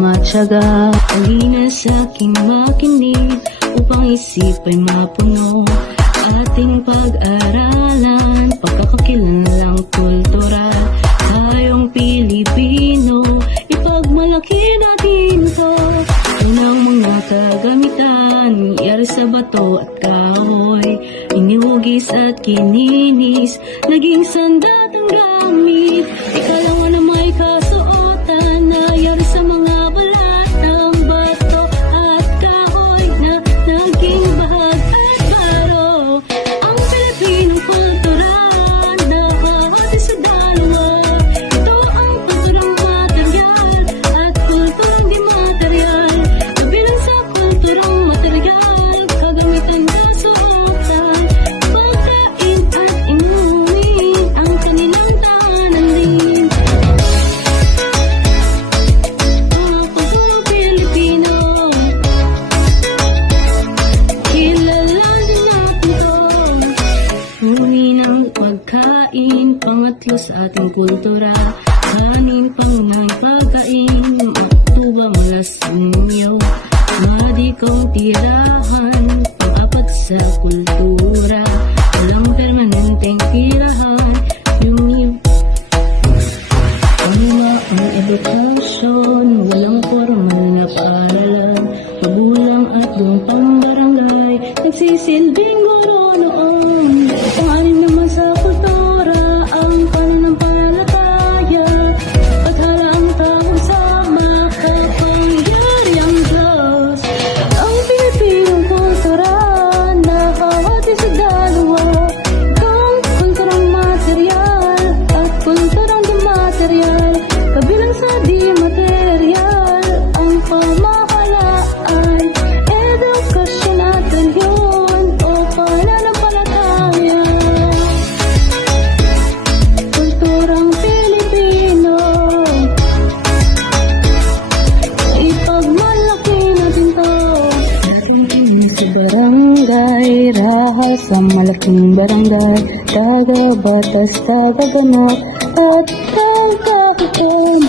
Halina sa aking makinig upang isip ay mapuno. Ating pag-aralan, pagkakakilanlang kultural Tayong Pilipino, ipagmalaki natin to Unang mga kagamitan, yari sa bato at kahoy Iniwugis at kininis, naging sandatang gamit. Ikalawa Pangatlo sa ating kultura Kanin pang ng pagkain Matubang lasinyo Madi kong tirahan Pang-apat sa kultura Walang permanenteng tirahan Yung Tama ang edukasyon, walang formal na paaralan Magulang at lumpang barangay, nagsisilbing guro rahal sa malaking barangay. Taga batas, taga ganap, at taga hukom